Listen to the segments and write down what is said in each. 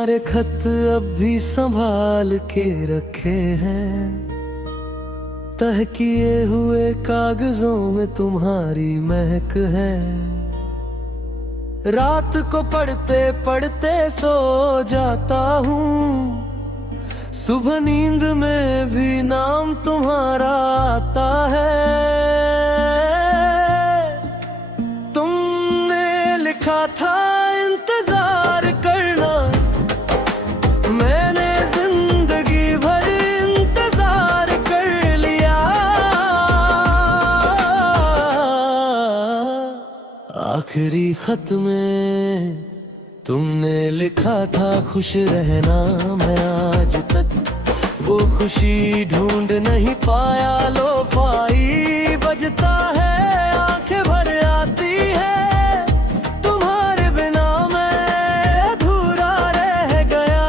तुम्हारे खत अब भी संभाल के रखे हैं, तह किए हुए कागजों में तुम्हारी महक है। रात को पढ़ते पढ़ते सो जाता हूँ, सुबह नींद में भी नाम तुम्हारा आता है। तुमने लिखा था इंतजार करना, मैंने जिंदगी भर इंतजार कर लिया। आखिरी खत में तुमने लिखा था खुश रहना, मैं आज तक वो खुशी ढूंढ नहीं पाया। लोफाई बजता है, आंखें भर आती है, तुम्हारे बिना मैं अधूरा रह गया।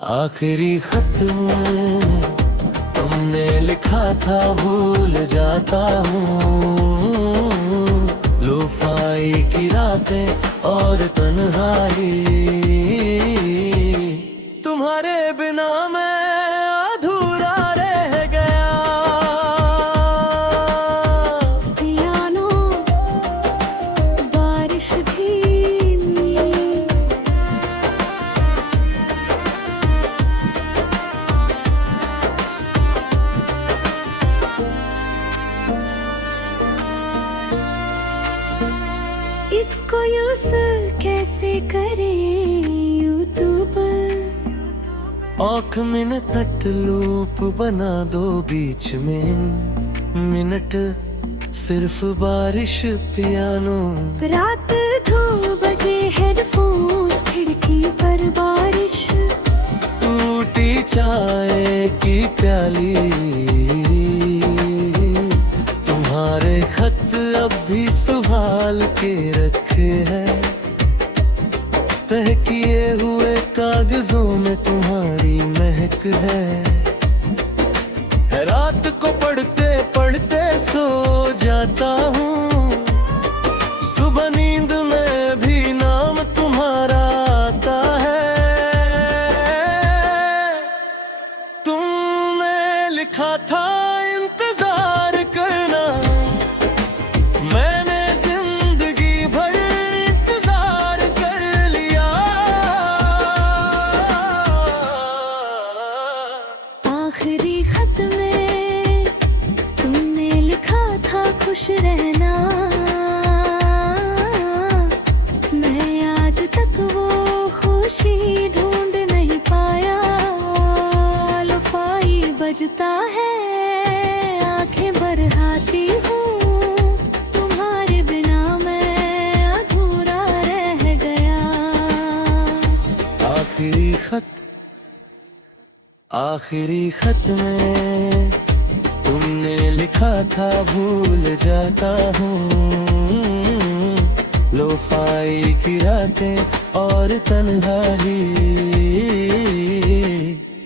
आखिरी खत में तुमने लिखा था भूल जाता हूँ, लोफाई की रातें और तन्हाई, तुम्हारे बिना मैं अधूरा रह गया। पियानो बारिश धीमी, इसको यूज कैसे करें यूट्यूब। आँख मिनट लूप बना दो बीच में, मिनट सिर्फ बारिश पियानो। रात 2 बजे हेडफोन्स, खिड़की पर बारिश, टूटी चाय की प्याली, तुम्हारे खत अब भी संभाल के रखे हैं, तह किए हुए कागजों में तुम्हारी महक है। रात को पढ़ते पढ़ते सो जाता हूँ, सुबह नींद में भी नाम तुम्हारा आता है। तुमने लिखा था इंतजार करना, मैंने जिंदगी भर इंतजार कर लिया। आखिरी खत में तुमने लिखा था खुश रहना, मैं आज तक वो खुशी ढूंढ नहीं पाया। लोफाई बजता है, आंखें भर आती हूँ, तुम्हारे बिना मैं अधूरा रह गया। आखिरी खत में तुमने लिखा था भूल जाता हूँ, लोफाई की रातें और तन्हाई,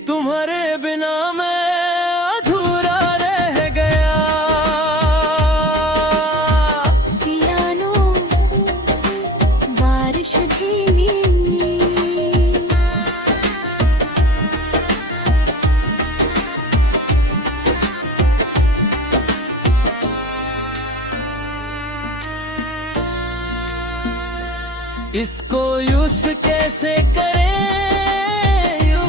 तुम्हारे बिना मैं अधूरा रह गया। पियानो बारिश धीमी, इसको यूज कैसे करें यूं,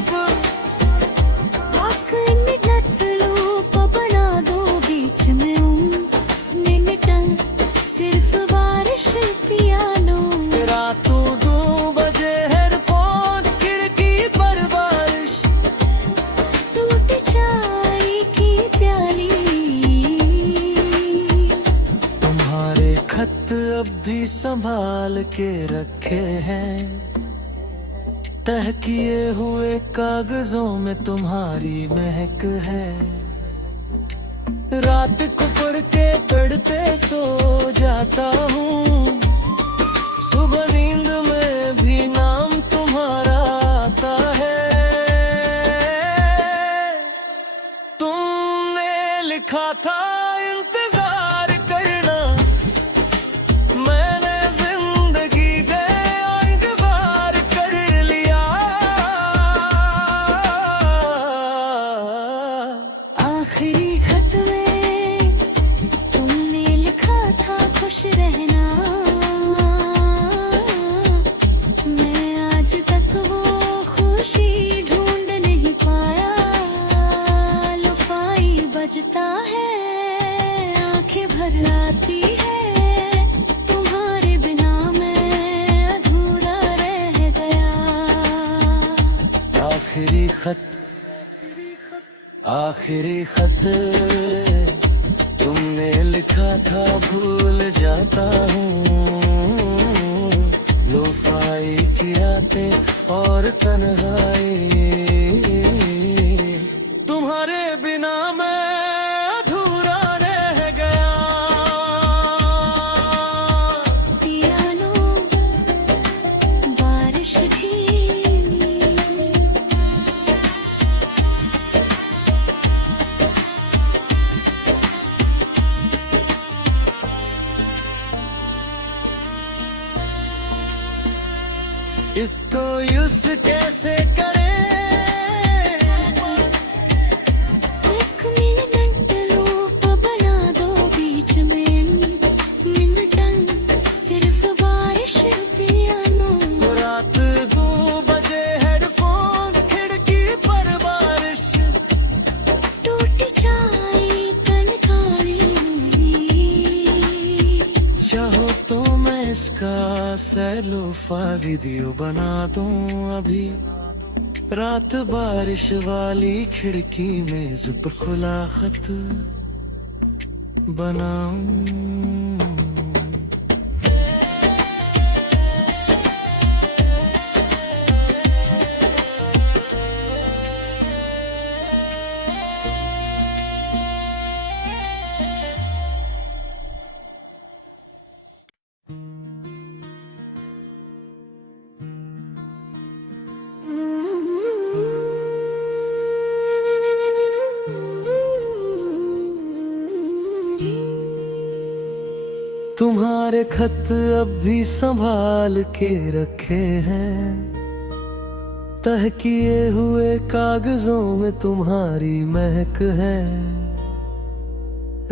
मिनट लूप बना दो बीच में, मिनट सिर्फ बारिश पियानो। रातों 2 बजे हेडफोन्स, खिड़की पर बारिश, टूटी चाय की प्याली, तुम्हारे खत अब भी संभाल के रखे हैं, तह किए हुए कागजों में तुम्हारी महक है। रात को पढ़ते पढ़ते सो जाता हूँ, सुबह नींद में भी नाम तुम्हारा आता है। तुमने लिखा था इंतजार करना, मैंने जिंदगी आखिरी खत तुमने लिखा था भूल जाता हूँ, लोफाई की रातें और तन्हाई, तुम्हारे बिना मैं अधूरा रह गया। पियानो बारिश धीमी, इसको यूज कैसे करें, एक मिनट लूप बना दो बीच में, मिनटन सिर्फ बारिश पियानो। रात 2 बजे हेडफोन खिड़की पर बारिश, टूटी चाय कनकारी, चाहो तो मैं इसका सैलोफा वीडियो बना दूं अभी, रात बारिश वाली खिड़की में ज़िप खुला खत बनाऊं। तुम्हारे खत अब भी संभाल के रखे हैं, तह किए हुए कागजों में तुम्हारी महक है।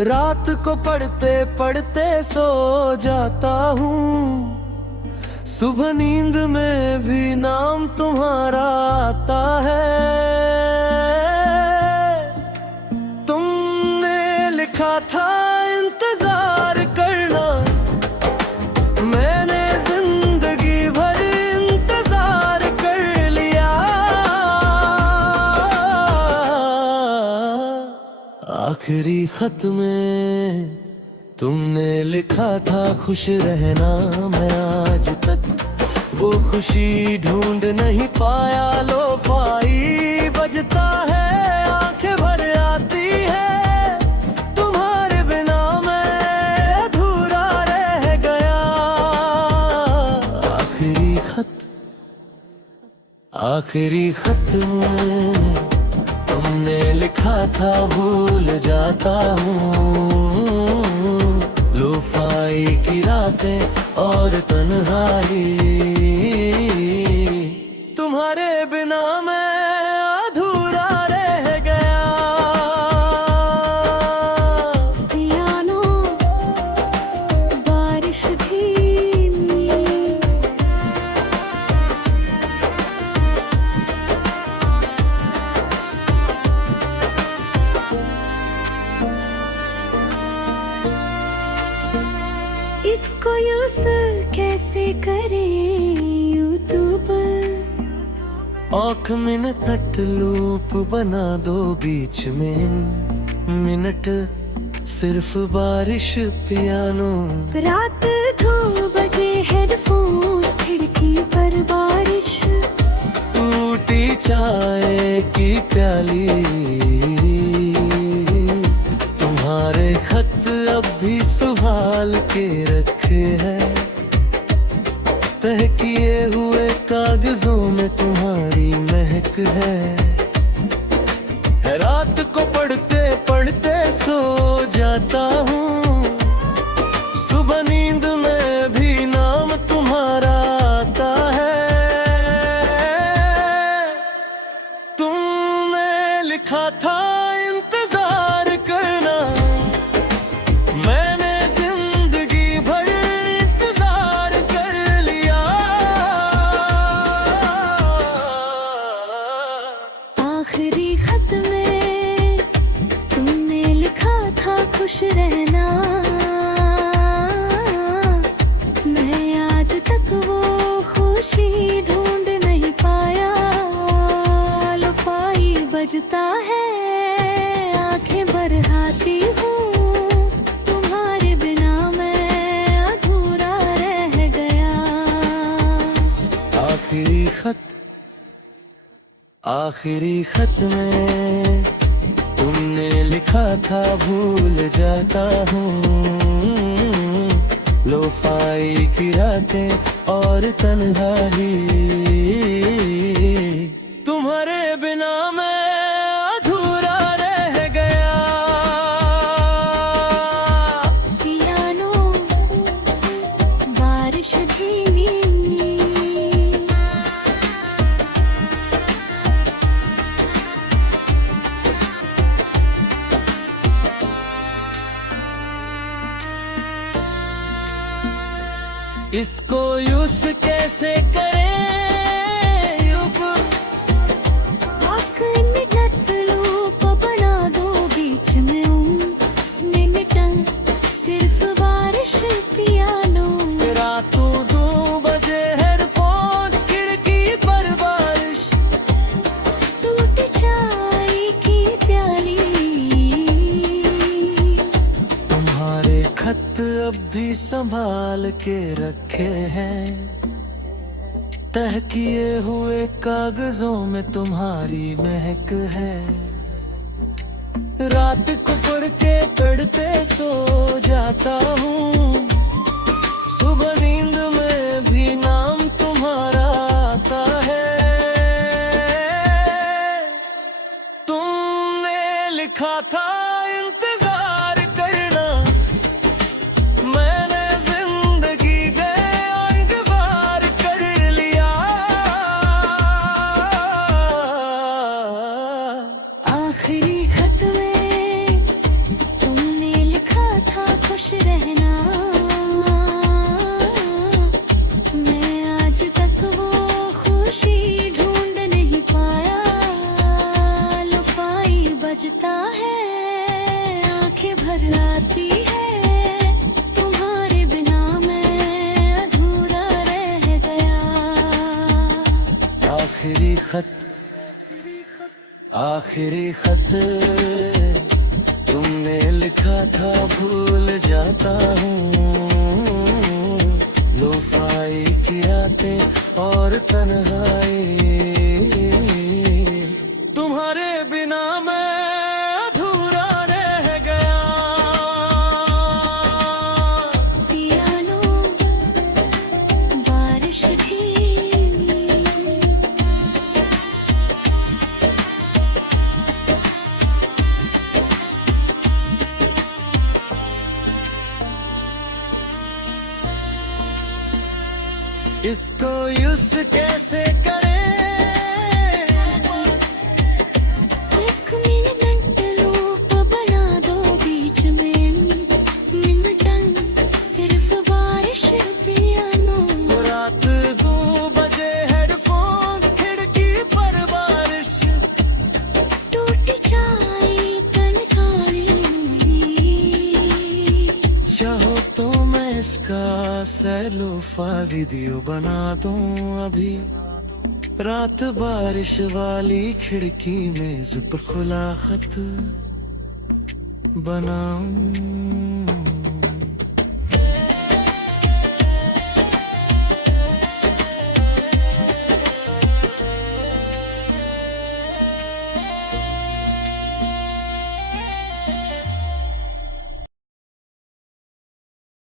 रात को पढ़ते पढ़ते सो जाता हूँ, सुबह नींद में भी नाम तुम्हारा आता है। तुमने लिखा था इंतजार करना, मैंने जिंदगी भर इंतजार कर लिया। आखिरी खत में तुमने लिखा था खुश रहना, मैं आज तक वो खुशी ढूंढ नहीं पाया। लोफाई बजता है, आंखें भर आती है, तुम्हारे बिना मैं अधूरा रह गया। आखिरी खत में तुमने लिखा था भूल जाता हूँ, लोफाई की रातें और तन्हाई, तुम्हारे बिना मैं अधूरा रह गया। पियानो बारिश धीमी, इसको यूज कैसे करें यूट्यूब, आँख मिनट लूप बना दो बीच में, मिनट सिर्फ बारिश पियानो। रात 2 बजे हेडफोन्स खिड़की पर बारिश, टूटी चाय की प्याली, तुम्हारे खत अब भी संभाल के रखे हैं, तह किए हुए कागजों में तुम्हारी महक है। रात को पढ़ते पढ़ते सो जाता हूँ, सुबह नींद में भी नाम तुम्हारा आता है। तुमने लिखा था इंतजार करना, मैंने जिंदगी भर इंतजार कर लिया। आखिरी खत में तुमने लिखा था खुश रहना, मैं आज तक वो खुशी ढूंढ नहीं पाया। लोफाई बजता है, आखिरी खत में तुमने लिखा था भूल जाता हूँ, लोफाई की रातें और तन्हाई, तुम्हारे बिना मैं अधूरा रह गया। पियानो बारिश धीमी, इसको यूज कैसे करें युग, आँखें टतलूप बना दो बीच में मिनटन सिर्फ बारिश पियानो। रातों 2 बजे हेडफोन्स खिड़की पर बारिश, टूट चाय की प्याली, तुम्हारे खत अब भी संभाल के रखे हैं, तह किए हुए कागजों में तुम्हारी महक है। रात को पढ़ के पढ़ते सो जाता हूँ, सुबह नींद में भी नाम तुम्हारा आता है। तुमने लिखा था इंतजार करना, मैंने जिंदगी दे अंगवार कर लिया। आखिरी खत में तुमने लिखा था खुश रहना, मैं आज तक वो खुशी ढूंढ नहीं पाया। लुफाई बजता है, आंखें भर आती है, तुम्हारे बिना मैं अधूरा रह गया। आखिरी खत तुमने लिखा था भूल जाता हूँ, लोफाई की रातें और तन्हाई, तुम्हारे बिना मैं अधूरा रह गया। पियानो बारिश धीमी, इसको यूज कैसे करें, एक मिनट लूप बना दो बीच में मिनटन सिर्फ बारिश पियानो। रात 2 बजे हेडफोन्स खिड़की पर बारिश, टूट चाय कनकारी, चाहो तो मैं इसका सैलोफा वीडियो बना दूं अभी, रात बारिश वाली खिड़की में ज़िप खुला खत बनाऊं।